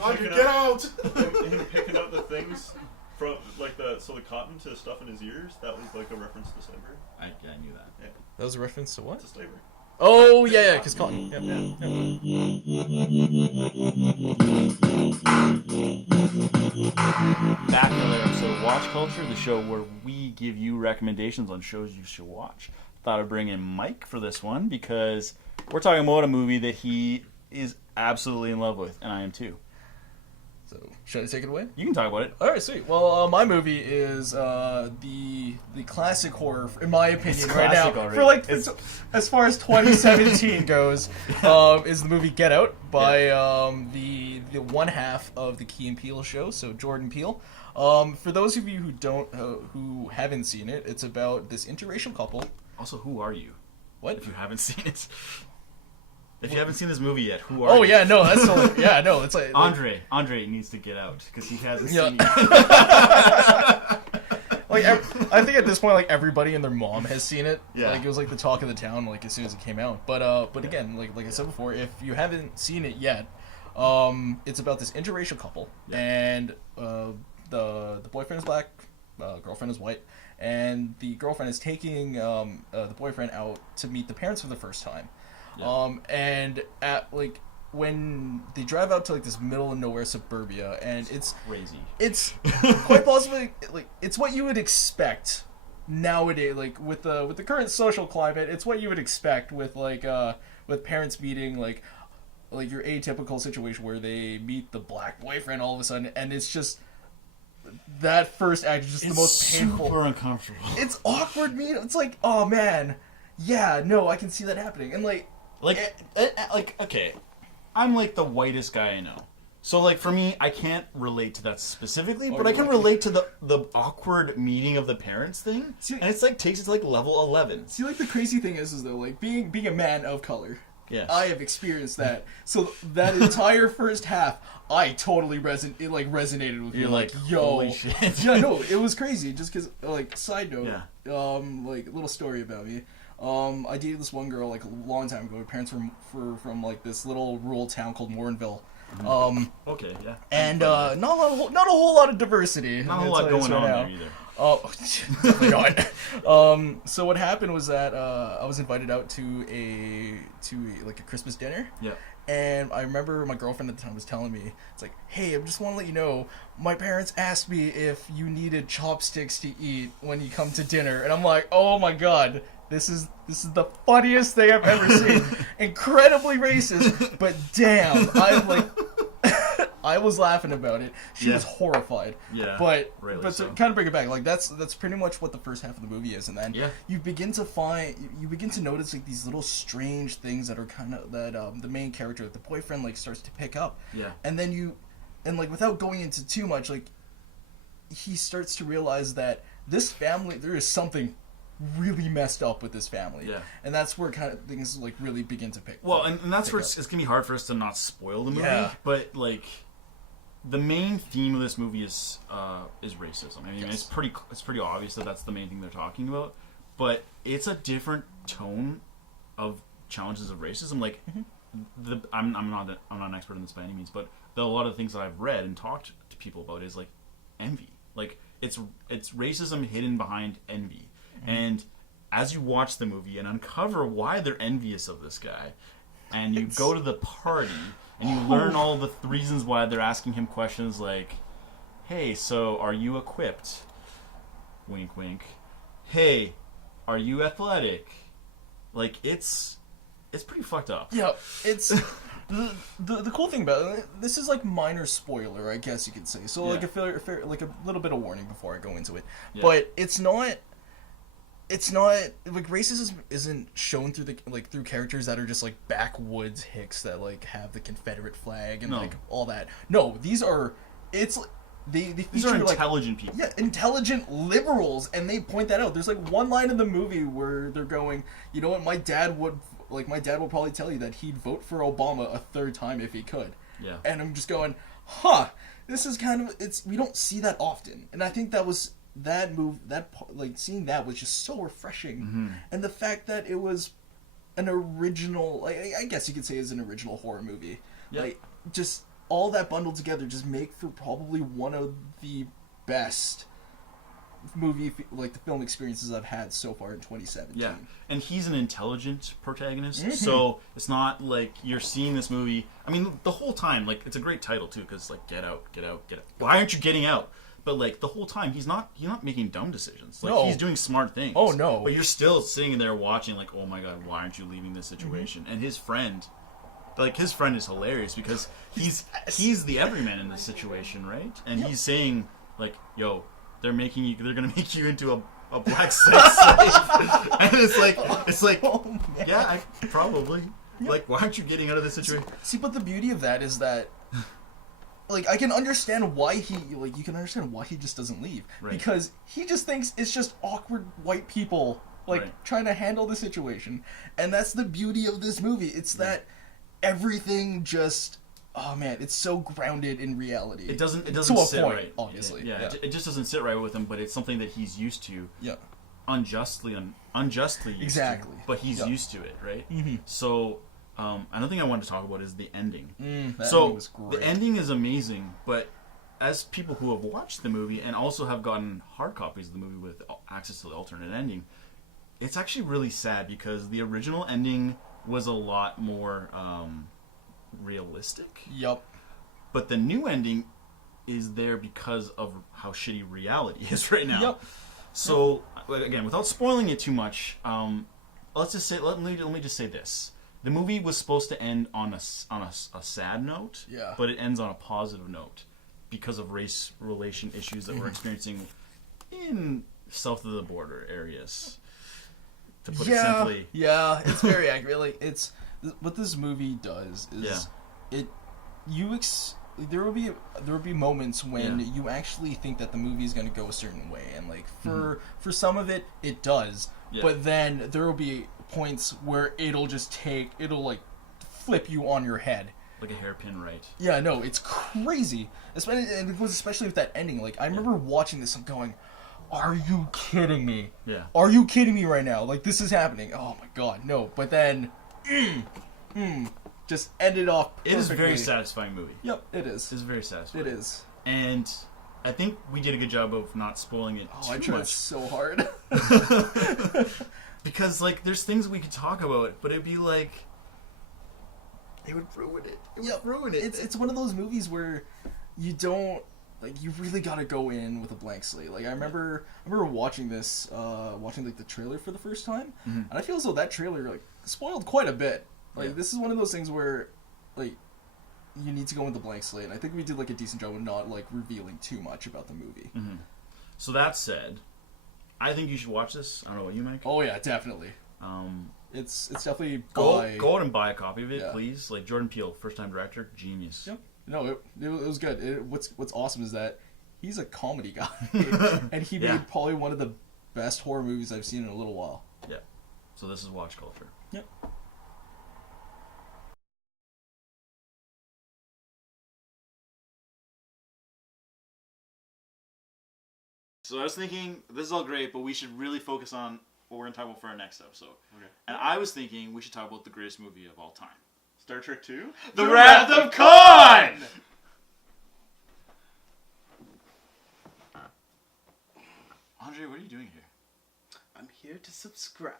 Audrey, get out! him picking out the things from like the cotton to stuff in his ears. That was like a reference to slavery. I knew that. Yeah. That was a reference to what? To slavery. Oh yeah, because cotton. Yep. Back to another episode of Watch Culture, the show where we give you recommendations on shows you should watch. Thought I'd bring in Mike for this one because we're talking about a movie that he is absolutely in love with, and I am too. So, should I take it away? You can talk about it. All right, sweet. Well, my movie is the classic horror, in my opinion, right now. Already. For like as far as 2017 goes, is the movie Get Out by the one half of the Key and Peele show, so Jordan Peele. For those of you who haven't seen it, it's about this interracial couple. Also, who are you? What? If you haven't seen it. If you haven't seen this movie yet, who are you? Oh yeah, no, that's totally, yeah, no, it's like Andre needs to get out because he hasn't seen. Like I think at this point, like everybody and their mom has seen it. Yeah. Like it was like the talk of the town, like as soon as it came out. But again, like I said before, if you haven't seen it yet, it's about this interracial couple, and the boyfriend is black, girlfriend is white, and the girlfriend is taking the boyfriend out to meet the parents for the first time. Yeah. And at like when they drive out to like this middle of nowhere suburbia, and it's crazy. It's quite possibly like it's what you would expect nowadays, like with the current social climate. It's what you would expect with with parents meeting like your atypical situation where they meet the black boyfriend all of a sudden, and it's just that first act is just the most painful. Super uncomfortable. It's awkward. It's like, oh man, yeah, no, I can see that happening, and like okay, I'm like the whitest guy I know. So like for me, I can't relate to that specifically, but I can relate to the awkward meeting of the parents thing. See, and it's like takes it to like level 11. See, like the crazy thing is though, like being a man of color. Yes. I have experienced that. So that entire first half, I totally resonated with me. You're like, yo, holy shit. Yeah, no, it was crazy. Just because, like, side note, yeah. like little story about me. I dated this one girl like a long time ago. Her parents were from like this little rural town called Morinville. Okay, yeah. And not a whole lot of diversity. Not a whole lot going on there either. Oh, definitely not. So what happened was that I was invited out to a Christmas dinner. Yeah. And I remember my girlfriend at the time was telling me, it's like, hey, I just want to let you know, my parents asked me if you needed chopsticks to eat when you come to dinner. And I'm like, oh my god, this is the funniest thing I've ever seen. Incredibly racist, but damn, I was laughing about it. She was horrified. Yeah. But so. to kind of bring it back, like that's pretty much what the first half of the movie is, and then you begin to notice like these little strange things that are kind of the main character, like the boyfriend, like starts to pick up. Yeah. And then like without going into too much, like he starts to realize that this family, there is something really messed up with this family. Yeah. And that's where kind of things like really begin to pick. Well, and that's where it's gonna be hard for us to not spoil the movie. Yeah. But like the main theme of this movie is racism. I mean, it's pretty obvious that that's the main thing they're talking about. But it's a different tone of challenges of racism. Like I'm not an expert in this by any means, but a lot of the things that I've read and talked to people about is like envy. Like it's racism hidden behind envy. And as you watch the movie and uncover why they're envious of this guy, and you go to the party and you learn all the reasons why they're asking him questions like, hey, so are you equipped? Wink, wink. Hey, are you athletic? Like, it's pretty fucked up. Yeah, it's... The cool thing about it, this is like minor spoiler, I guess you could say. So like like a little bit of warning before I go into it. Yeah. But it's not like racism isn't shown through characters that are just like backwoods hicks that like have the Confederate flag and like all that. No, these are these are intelligent people. Yeah, intelligent liberals, and they point that out. There's like one line in the movie where they're going, you know what, my dad would probably tell you that he'd vote for Obama a third time if he could. Yeah. And I'm just going, this is kind of we don't see that often, and I think that was. Seeing that was just so refreshing, and the fact that it was an original, like I guess you could say, is an original horror movie. Like just all that bundled together just make for probably one of the best the film experiences I've had so far in 2017. Yeah, and he's an intelligent protagonist, so it's not like you're seeing this movie. I mean, the whole time, like, it's a great title too, because like, get out, get out, get out. Why aren't you getting out? But like the whole time, he's not making dumb decisions. Like he's doing smart things. Oh no! But you're still sitting there watching, like, oh my god, why aren't you leaving this situation? And his friend is hilarious because he's the everyman in this situation, right? And he's saying like, yo, they're gonna make you into a black sex slave. And it's like oh, yeah, probably. Yep. Like, why aren't you getting out of this situation? See, but the beauty of that is that, like, I can understand why he just doesn't leave. Right. Because he just thinks it's just awkward white people, trying to handle the situation. And that's the beauty of this movie. It's that everything just, oh man, it's so grounded in reality. It doesn't sit right. Obviously. Yeah. It just doesn't sit right with him, but it's something that he's used to. Yeah. Unjustly used exactly. to. But he's used to it, right? Mm-hmm. So, another thing I wanted to talk about is the ending. Ending was great. The ending is amazing, but as people who have watched the movie and also have gotten hard copies of the movie with access to the alternate ending, it's actually really sad because the original ending was a lot more realistic. Yup. But the new ending is there because of how shitty reality is right now. Yep. So, again, without spoiling it too much, let me just say this: the movie was supposed to end on a sad note, but it ends on a positive note because of race relation issues that we're experiencing in south of the border areas. To put it simply, it's very accurate. Like, it's what this movie does is there will be moments when you actually think that the movie is going to go a certain way, and like for some of it does, but then there will be points where it'll like flip you on your head like a hairpin right. Yeah, no, it's crazy, especially with that ending. Like, I remember watching this and going, are you kidding me? Yeah. Are you kidding me right now? Like, this is happening. Oh my god, no. But then just ended off perfectly. It is a very satisfying movie. Yep, it is. It's very satisfying. It is. And I think we did a good job of not spoiling it too much. I tried so hard. Because, like, there's things we could talk about, but it'd be like... It would ruin it. It would ruin it. It's one of those movies where you don't... Like, you really gotta go in with a blank slate. Like, I remember watching this, like, the trailer for the first time, and I feel as though that trailer, like, spoiled quite a bit. Like, this is one of those things where, like, you need to go with a blank slate. And I think we did, like, a decent job of not, like, revealing too much about the movie. Mm-hmm. So that said, I think you should watch this. I don't know what you make. Oh, yeah, definitely. It's definitely... Go out and buy a copy of it, please. Like, Jordan Peele, first-time director, genius. Yep. No, it was good. What's awesome is that he's a comedy guy, and he made probably one of the best horror movies I've seen in a little while. Yeah. So this is Watch Culture. Yep. So I was thinking, this is all great, but we should really focus on what we're going to talk about for our next episode. Okay. And I was thinking we should talk about the greatest movie of all time. Star Trek 2? The Wrath of Khan! Andre, what are you doing here? I'm here to subscribe.